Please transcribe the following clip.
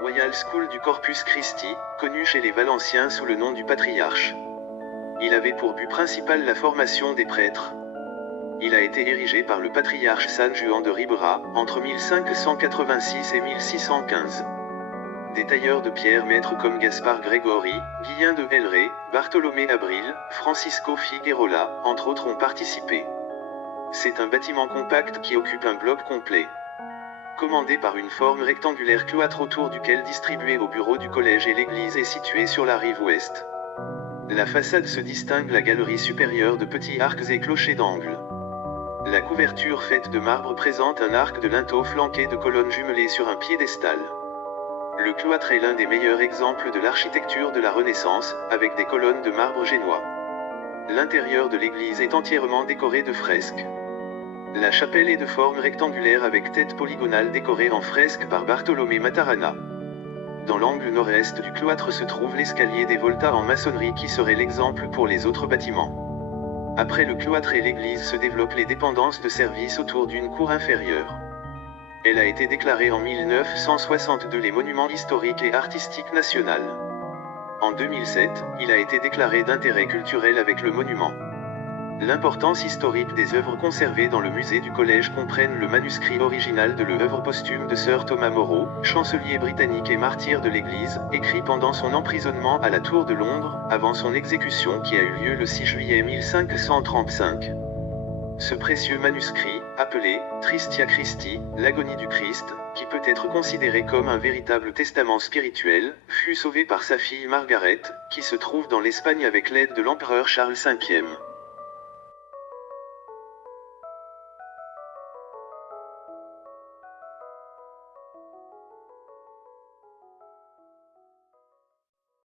Royal School du Corpus Christi, connue chez les Valenciens sous le nom du Patriarche. Il avait pour but principal la formation des prêtres. Il a été érigé par le patriarche San Juan de Ribera, entre 1586 et 1615. Des tailleurs de pierre maîtres comme Gaspar Gregori, Guillain de Helré, Bartholomé Abril, Francisco Figuerola, entre autres ont participé. C'est un bâtiment compact qui occupe un bloc complet. Commandé par une forme rectangulaire cloître autour duquel distribué au bureau du collège et l'église est située sur la rive ouest. La façade se distingue la galerie supérieure de petits arcs et clochers d'angle. La couverture faite de marbre présente un arc de linteau flanqué de colonnes jumelées sur un piédestal. Le cloître est l'un des meilleurs exemples de l'architecture de la Renaissance, avec des colonnes de marbre génois. L'intérieur de l'église est entièrement décoré de fresques. La chapelle est de forme rectangulaire avec tête polygonale décorée en fresque par Bartolomé Matarana. Dans l'angle nord-est du cloître se trouve l'escalier des voltas en maçonnerie qui serait l'exemple pour les autres bâtiments. Après le cloître et l'église se développent les dépendances de service autour d'une cour inférieure. Elle a été déclarée en 1962 les monuments historiques et artistiques nationaux. En 2007, il a été déclaré d'intérêt culturel avec le monument. L'importance historique des œuvres conservées dans le musée du collège comprennent le manuscrit original de l'œuvre posthume de Sir Thomas More, chancelier britannique et martyr de l'Église, écrit pendant son emprisonnement à la Tour de Londres, avant son exécution qui a eu lieu le 6 juillet 1535. Ce précieux manuscrit, appelé Tristia Christi, l'agonie du Christ, qui peut être considéré comme un véritable testament spirituel, fut sauvé par sa fille Margaret, qui se trouve dans l'Espagne avec l'aide de l'empereur Charles V.